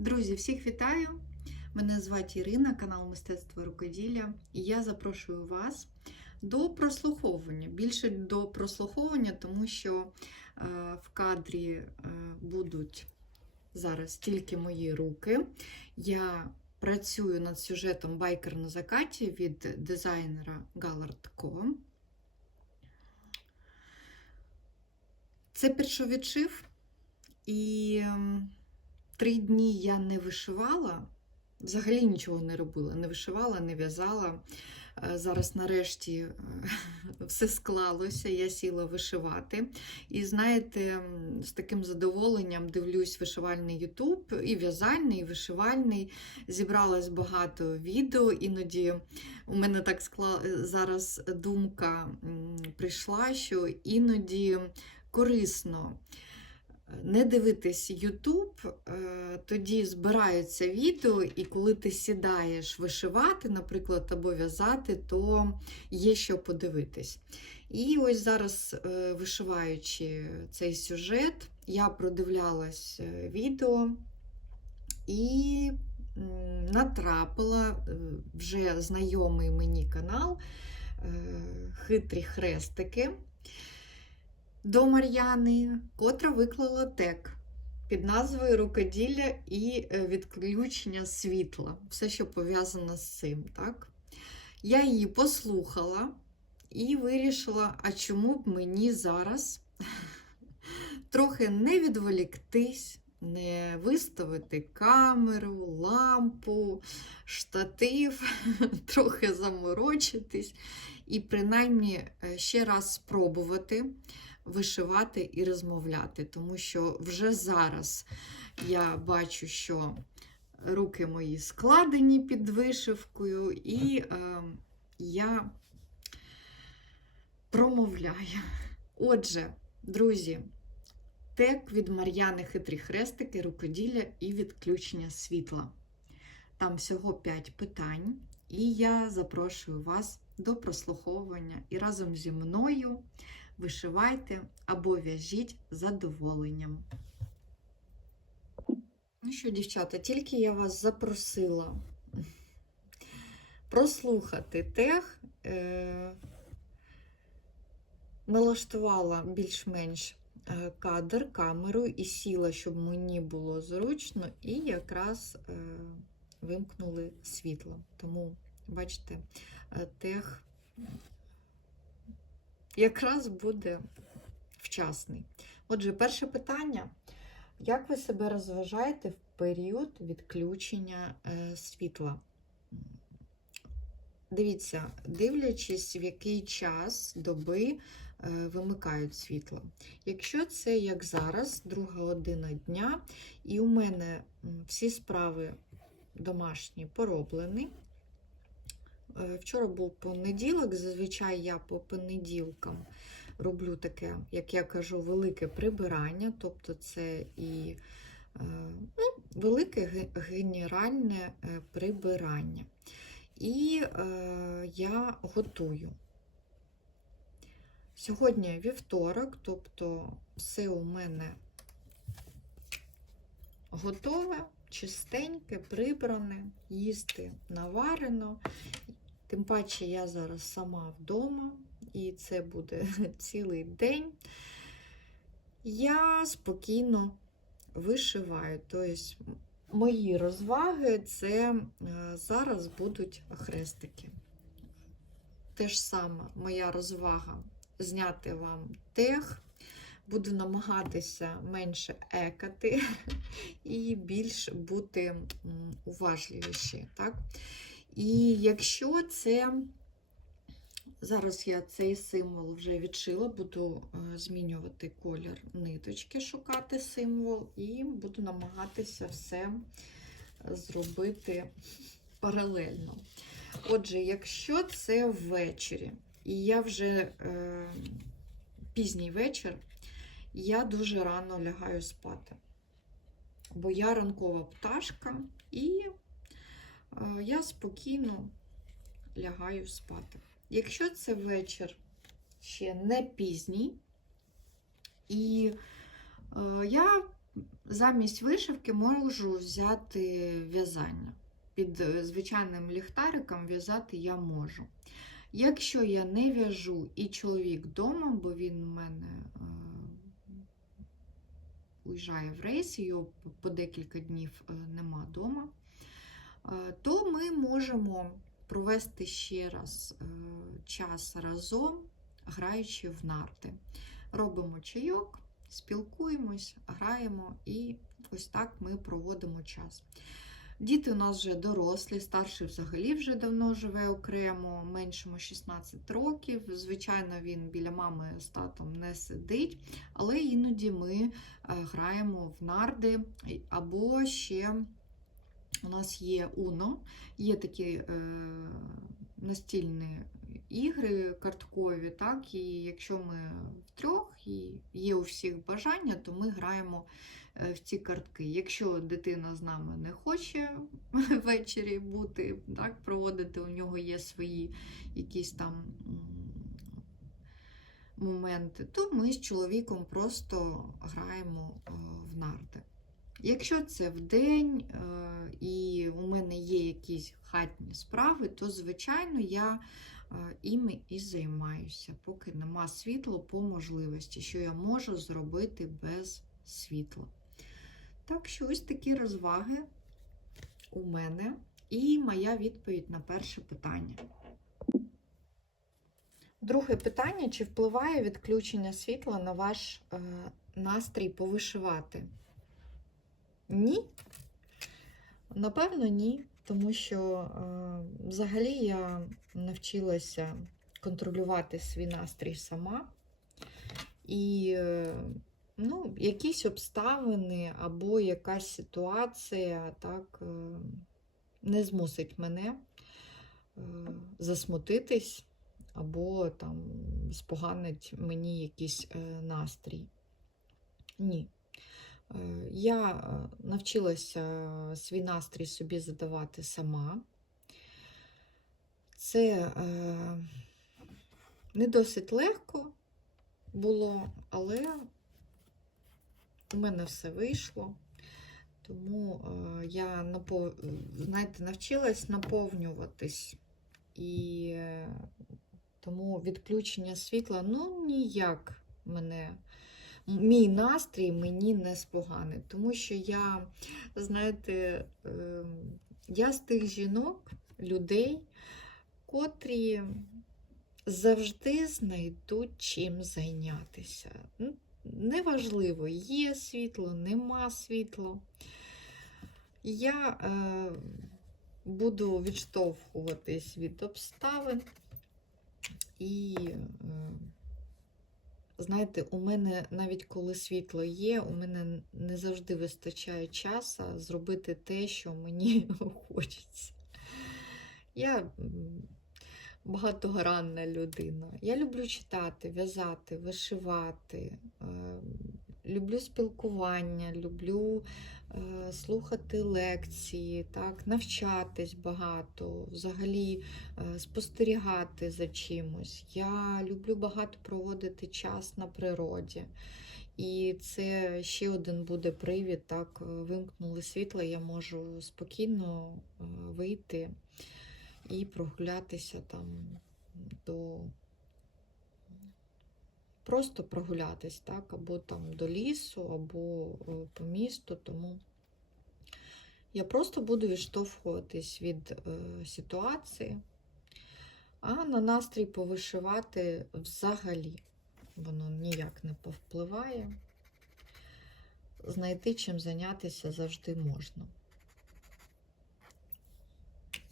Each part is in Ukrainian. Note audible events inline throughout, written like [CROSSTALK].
Друзі, всіх вітаю! Мене звати Ірина, канал Мистецтва Рукоділля, і я запрошую вас до прослуховування. Більше до прослуховування, тому що е, в кадрі е, будуть зараз тільки мої руки. Я працюю над сюжетом Байкер на закаті від дизайнера Галард Ко. Це першовідшив, і ем, три дні я не вишивала, взагалі нічого не робила, не вишивала, не в'язала. Е, Зараз, нарешті, е, [LAUGHS] все склалося, я сіла вишивати. І знаєте, з таким задоволенням дивлюсь вишивальний Ютуб, і в'язальний, і вишивальний. Зібралось багато відео. Іноді у мене так скла... зараз думка прийшла, що іноді корисно не дивитись YouTube, е, тоді збираються відео, і коли ти сідаєш вишивати, наприклад, або в'язати, то є що подивитись. І ось зараз, е, вишиваючи цей сюжет, я продивлялась е, відео і натрапила вже знайомий мені канал Хитрі хрестики до Мар'яни, котра виклала тек під назвою Рукоділля і е, відключення світла. Все, що пов'язано з цим. Так? Я її послухала і вирішила, а чому б мені зараз трохи не відволіктись, не виставити камеру, лампу, штатив, [LAUGHS] трохи заморочитись і принаймні е, ще раз спробувати вишивати і розмовляти, тому що вже зараз я бачу, що руки мої складені під вишивкою, і е, я промовляю. Отже, друзі, тек від Мар'яни хитрі хрестики, рукоділля і відключення світла. Там всього 5 питань, і я запрошую вас до прослуховування і разом зі мною вишивайте або в'яжіть з задоволенням. Ну що, дівчата, тільки я вас запросила прослухати тех, е- налаштувала більш-менш е, кадр, камеру і сіла, щоб мені було зручно, і якраз е- вимкнули світло. Тому, бачите, е, тех якраз буде вчасний. Отже, перше питання. Як ви себе розважаєте в період відключення е, світла? Дивіться, дивлячись, в який час доби е, вимикають світло. Якщо це як зараз, друга година дня, і у мене всі справи домашні пороблені, Вчора був понеділок, зазвичай я по понеділкам роблю таке, як я кажу, велике прибирання, тобто це і е, ну, велике генеральне е, прибирання. І е, я готую. Сьогодні вівторок, тобто все у мене готове, чистеньке, прибране, їсти наварено. Тим паче я зараз сама вдома, і це буде [LAUGHS] цілий день. Я спокійно вишиваю. Тобто мої розваги це е, зараз будуть хрестики. Те ж саме моя розвага зняти вам тех. Буду намагатися менше екати [LAUGHS] і більш бути уважливіші. Так? І якщо це, зараз я цей символ вже відшила, буду е, змінювати колір ниточки, шукати символ, і буду намагатися все зробити паралельно. Отже, якщо це ввечері, і я вже е, пізній вечір, я дуже рано лягаю спати. Бо я ранкова пташка, і е, я спокійно лягаю спати. Якщо це вечір ще не пізній, і е, я замість вишивки можу взяти в'язання. Під е, звичайним ліхтариком в'язати я можу. Якщо я не в'яжу і чоловік вдома, бо він у мене е, уїжджає в рейс, його по декілька днів е, нема вдома, е, то ми можемо провести ще раз е, час разом, граючи в нарти. Робимо чайок, спілкуємось, граємо і ось так ми проводимо час. Діти у нас вже дорослі, старший взагалі вже давно живе окремо, меншому 16 років. Звичайно, він біля мами з татом не сидить, але іноді ми е, граємо в нарди або ще у нас є Uno, є такі е, настільні ігри карткові, так, і якщо ми втрьох і є у всіх бажання, то ми граємо е, в ці картки. Якщо дитина з нами не хоче [LAUGHS] ввечері бути, так, проводити, у нього є свої якісь там моменти, то ми з чоловіком просто граємо е, в нарди. Якщо це вдень е, і у мене є якісь хатні справи, то, звичайно, я е, іми і займаюся, поки нема світла по можливості, що я можу зробити без світла. Так що ось такі розваги у мене. І моя відповідь на перше питання. Друге питання: чи впливає відключення світла на ваш е, настрій повишивати? Ні. Напевно, ні. Тому що е, взагалі я навчилася контролювати свій настрій сама. І е, ну, якісь обставини або якась ситуація так, е, не змусить мене засмутитись, або там споганить мені якийсь настрій. Ні. Е, Я е, навчилася свій настрій собі задавати сама. Це не досить легко було, але у мене все вийшло. Тому я знаєте, навчилась наповнюватись. І тому відключення світла ну ніяк мене мій настрій мені не споганить, тому що я, знаєте, ем, я з тих жінок, людей, котрі завжди знайдуть чим зайнятися. Неважливо, є світло, нема світла. Я е, буду відштовхуватись від обставин і. Е, Знаєте, у мене навіть коли світло є, у мене не завжди вистачає часу зробити те, що мені [LAUGHS] хочеться. Я багатогранна людина. Я люблю читати, в'язати, вишивати, е, люблю спілкування, люблю е, слухати лекції, так, навчатись багато, взагалі е, спостерігати за чимось. Я люблю багато проводити час на природі. І це ще один буде привід, так, е, вимкнули світло, я можу спокійно е, вийти і прогулятися там до. Просто прогулятись, так, або там до лісу, або е, по місту. Тому я просто буду відштовхуватись від е, ситуації, а на настрій повишивати взагалі воно ніяк не повпливає. Знайти чим зайнятися завжди можна.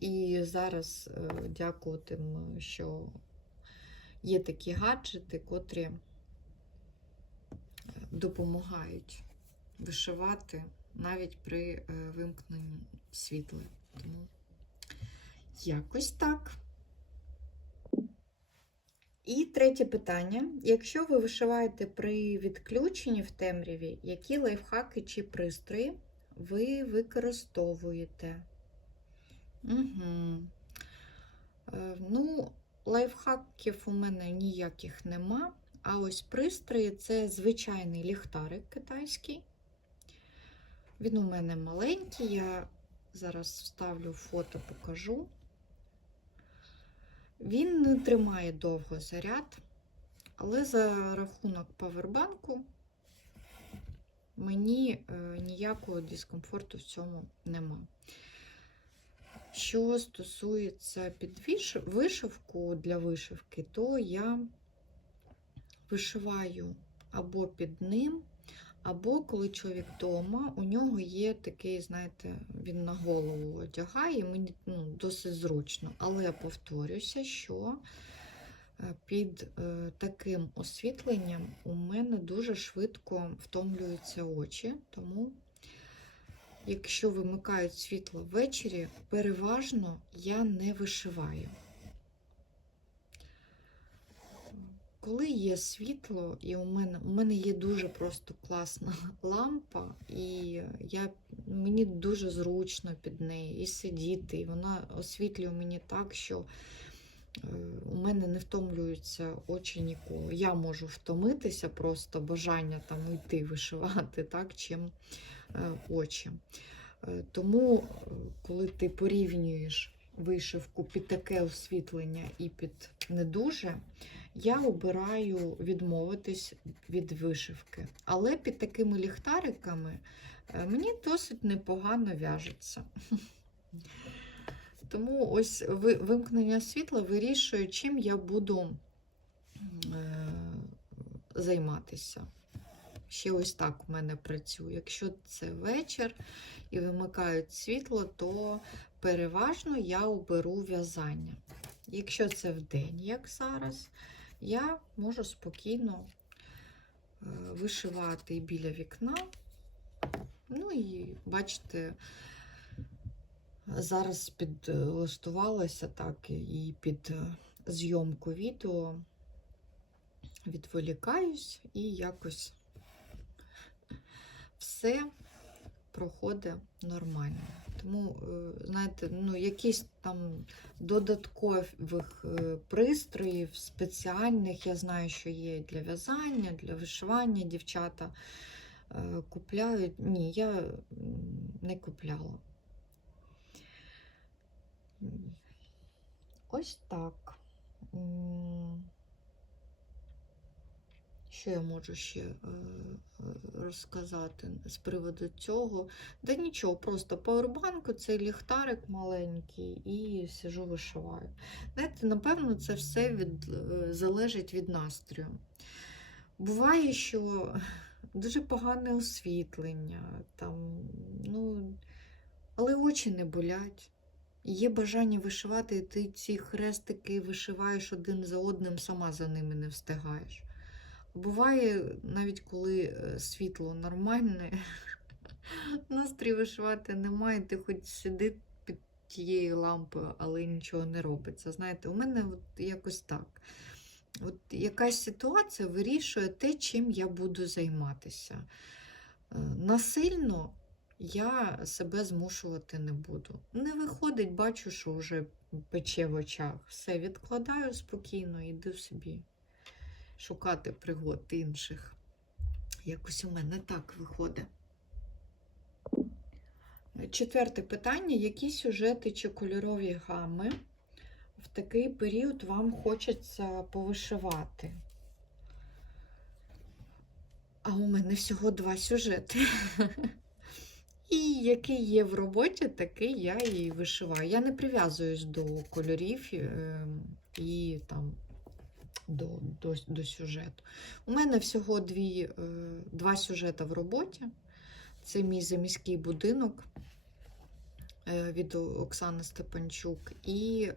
І зараз е, дякуватиму, що є такі гаджети, котрі допомагають вишивати навіть при е, вимкненні світла. Тому якось так. І третє питання. Якщо ви вишиваєте при відключенні в темряві, які лайфхаки чи пристрої ви використовуєте? Угу. Ну, лайфхаків у мене ніяких нема. А ось пристрої це звичайний ліхтарик китайський. Він у мене маленький, я зараз вставлю фото, покажу. Він не тримає довго заряд, але за рахунок павербанку мені е, ніякого дискомфорту в цьому нема. Що стосується підвіш... вишивку для вишивки, то я вишиваю або під ним, або коли чоловік вдома, у нього є такий, знаєте, він на голову одягає, мені ну, досить зручно. Але я повторюся, що е, під е, таким освітленням у мене дуже швидко втомлюються очі, тому якщо вимикають світло ввечері, переважно я не вишиваю. Коли є світло, і у мене у мене є дуже просто класна [LAUGHS] лампа, і я, мені дуже зручно під нею і сидіти, і вона освітлює мені так, що у мене не втомлюються очі ніколи. Я можу втомитися, просто бажання там йти вишивати, так, чим е, очі. Е, Тому, е, коли ти порівнюєш вишивку під таке освітлення і під не дуже, я обираю відмовитись від вишивки. Але під такими ліхтариками мені досить непогано в'яжеться. Тому ось ви- вимкнення світла вирішує, чим я буду е, займатися. Ще ось так у мене працює. Якщо це вечір і вимикають світло, то переважно я оберу в'язання. Якщо це вдень, як зараз, я можу спокійно е, вишивати біля вікна. Ну і бачите, зараз підлаштувалася так і під е, зйомку відео. Відволікаюсь і якось все проходить нормально. Тому, е, знаєте, ну, якісь там додаткових е, пристроїв спеціальних, я знаю, що є для в'язання, для вишивання дівчата купляють. Ні, я не купляла. Ось так. Що я можу ще е, е, розказати з приводу цього? Да нічого, просто пауербанк, цей ліхтарик маленький, і сижу вишиваю. Знаєте, напевно, це все від, е, залежить від настрою. Буває, що дуже погане освітлення, там, ну, але очі не болять. Є бажання вишивати, і ти ці хрестики вишиваєш один за одним, сама за ними не встигаєш. Буває, навіть коли е, світло нормальне, [LAUGHS] настрій вишивати немає, ти хоч сиди під тією лампою, але нічого не робиться. Знаєте, у мене от якось так. От якась ситуація вирішує те, чим я буду займатися. Е, Насильно я себе змушувати не буду. Не виходить, бачу, що вже пече в очах. Все, відкладаю спокійно, іду собі шукати пригод інших. Якось у мене так виходить. Четверте питання: які сюжети чи кольорові гами в такий період вам хочеться повишивати? А у мене всього два сюжети. [LAUGHS] І який є в роботі, такий я і вишиваю. Я не прив'язуюсь до кольорів е, і там до, до, до сюжету. У мене всього дві, е, два сюжети в роботі. Це мій заміський будинок е, від Оксани Степанчук і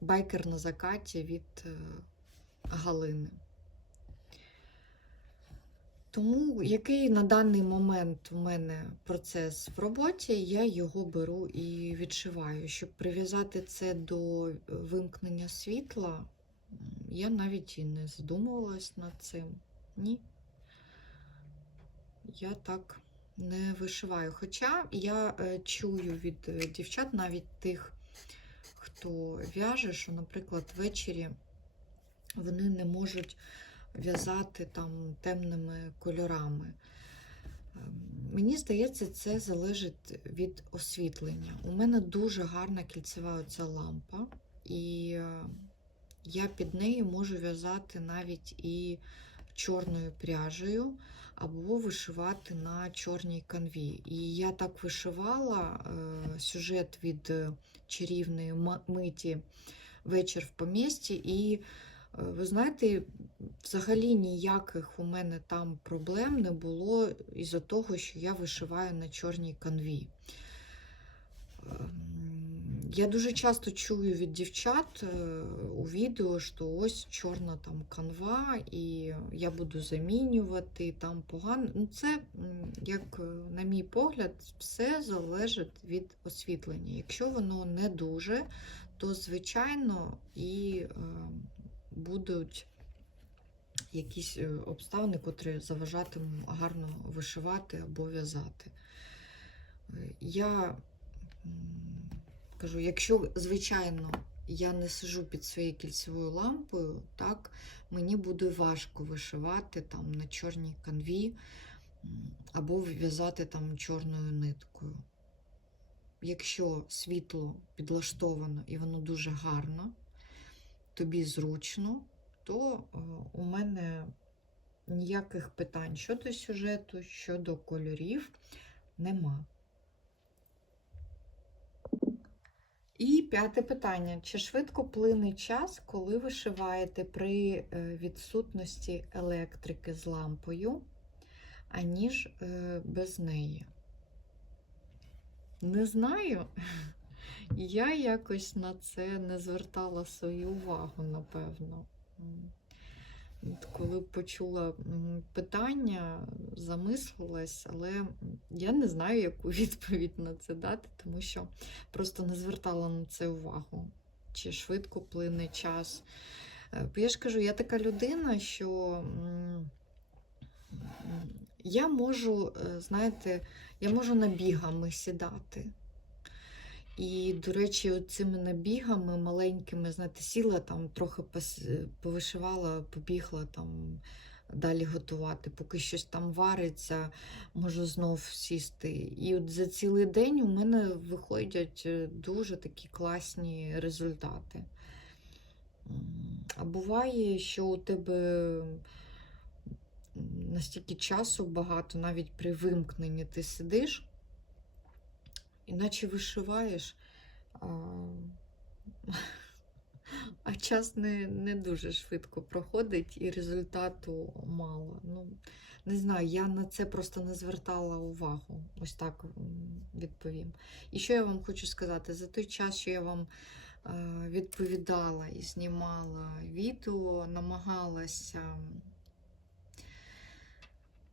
байкер на закаті від Галини. Тому який на даний момент у мене процес в роботі, я його беру і відшиваю. Щоб прив'язати це до вимкнення світла, я навіть і не задумувалась над цим. Ні. Я так не вишиваю. Хоча я е, чую від е, дівчат, навіть тих, хто в'яже, що, наприклад, ввечері вони не можуть в'язати там темними кольорами. Ем, Мені здається, це залежить від освітлення. У мене дуже гарна кільцева оця лампа, і е, я під нею можу в'язати навіть і чорною пряжею, або вишивати на чорній канві. І я так вишивала е, сюжет від е, чарівної миті вечір в помісті. І ви знаєте, взагалі ніяких у мене там проблем не було із-за того, що я вишиваю на чорній канві. Ем, Я дуже часто чую від дівчат е, у відео, що ось чорна там канва, і я буду замінювати там погано. Ну, це, як е, на мій погляд, все залежить від освітлення. Якщо воно не дуже, то звичайно і е, будуть якісь е, обставини, котрі заважатимуть гарно вишивати або в'язати. Е, Я кажу, якщо, звичайно, я не сижу під своєю кільцевою лампою, так, мені буде важко вишивати там на чорній канві або в'язати там чорною ниткою. Якщо світло підлаштовано і воно дуже гарно, тобі зручно, то е, у мене ніяких питань щодо сюжету, щодо кольорів нема. І п'яте питання. Чи швидко плине час, коли вишиваєте при е, відсутності електрики з лампою, аніж е, без неї? Не знаю. Я якось на це не звертала свою увагу, напевно. Коли почула питання, замислилась, але я не знаю, яку [LAUGHS] відповідь на це дати, тому що просто не звертала на це увагу. Чи швидко плине час. Е, я ж кажу, я така людина, що я можу, е, знаєте, я можу набігами сідати. І, до речі, цими набігами маленькими, знаєте, сіла там, трохи повишивала, побігла там далі готувати, поки щось там вариться, можу знов сісти. І от за цілий день у мене виходять е, дуже такі класні результати. А буває, що у тебе настільки часу багато, навіть при вимкненні ти сидиш, іначе вишиваєш, а, а час не, не дуже швидко проходить і результату мало. Ну, не знаю, я на це просто не звертала увагу. Ось так відповім. І що я вам хочу сказати? За той час, що я вам е, відповідала і знімала відео, намагалася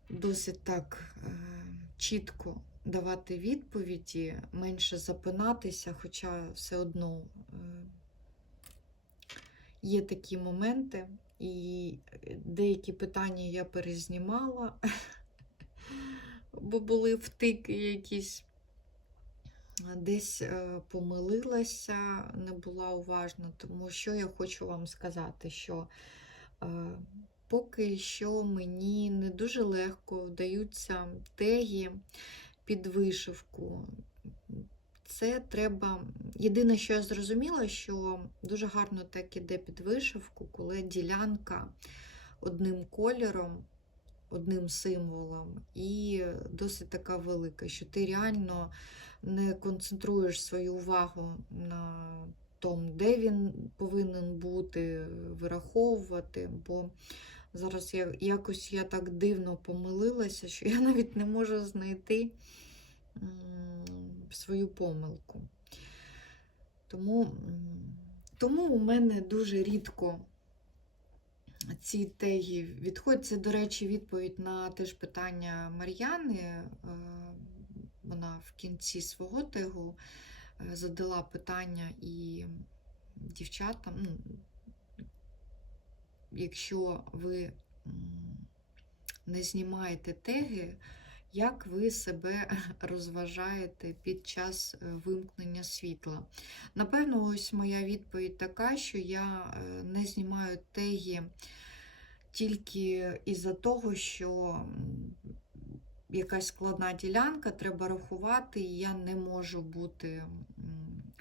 досить так е, чітко давати відповіді, менше запинатися, хоча все одно е, є такі моменти, і деякі питання я перезнімала, бо були втики якісь. Десь е, помилилася, не була уважна, тому що я хочу вам сказати, що е, поки що мені не дуже легко вдаються теги під вишивку. Це треба. Єдине, що я зрозуміла, що дуже гарно так іде під вишивку, коли ділянка одним кольором, одним символом, і досить така велика, що ти реально не концентруєш свою увагу на тому, де він повинен бути, вираховувати. Бо зараз я якось я так дивно помилилася, що я навіть не можу знайти свою помилку. Тому, тому у мене дуже рідко ці теги відходять. Це, до речі, відповідь на те ж питання Мар'яни. Е, Вона в кінці свого тегу е, задала питання і дівчатам, ну, якщо ви не знімаєте теги, як ви себе [LAUGHS] розважаєте під час е, вимкнення світла? Напевно, ось моя відповідь така, що я е, не знімаю теги тільки із-за того, що якась складна ділянка, треба рахувати, і я не можу бути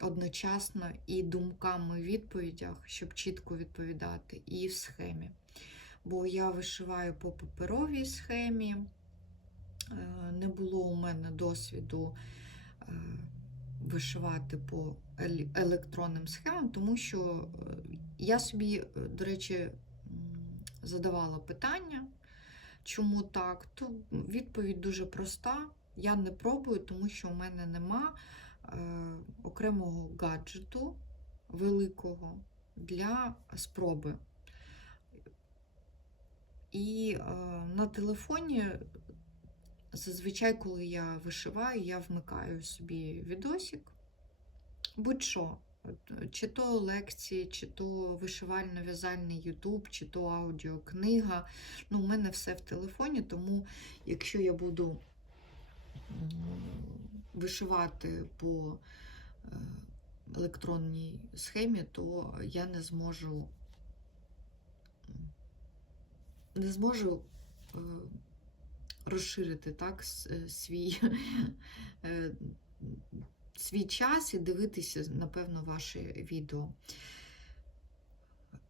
одночасно і думками в відповідях, щоб чітко відповідати, і в схемі. Бо я вишиваю по паперовій схемі, Е, не було у мене досвіду е, вишивати по електронним схемам, тому що е, я собі, до речі, задавала питання, чому так, то відповідь дуже проста. Я не пробую, тому що у мене нема окремого гаджету великого для спроби. І е, на телефоні зазвичай, коли я вишиваю, я вмикаю собі відосик, будь-що. Чи то лекції, чи то вишивально-в'язальний Ютуб, чи то аудіокнига. Ну, у мене все в телефоні, тому якщо я буду вишивати по е, електронній схемі, то я не зможу не зможу е, розширити так, е, свій, [LAUGHS] свій час і дивитися, напевно, ваше відео.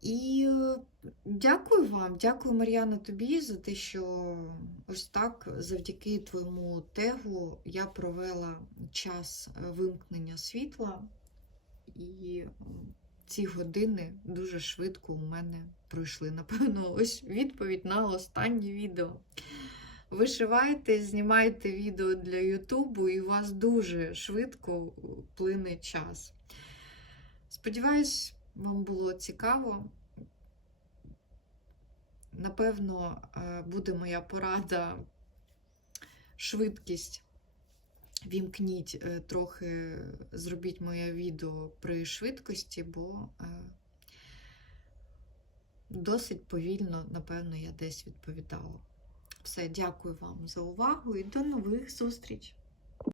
І е, дякую вам, дякую, Мар'яна, тобі за те, що ось так, завдяки твоєму тегу, я провела час е, вимкнення світла, і ці години дуже швидко у мене пройшли. Напевно, [LAUGHS] ось відповідь на останнє відео. Вишивайте, знімайте відео для Ютубу, і у вас дуже швидко плине час. Сподіваюсь, вам було цікаво. Напевно, е, буде моя порада швидкість. Вімкніть е, трохи, зробіть моє відео при швидкості, бо е, досить повільно, напевно, я десь відповідала. Все, дякую вам за увагу і до нових зустріч!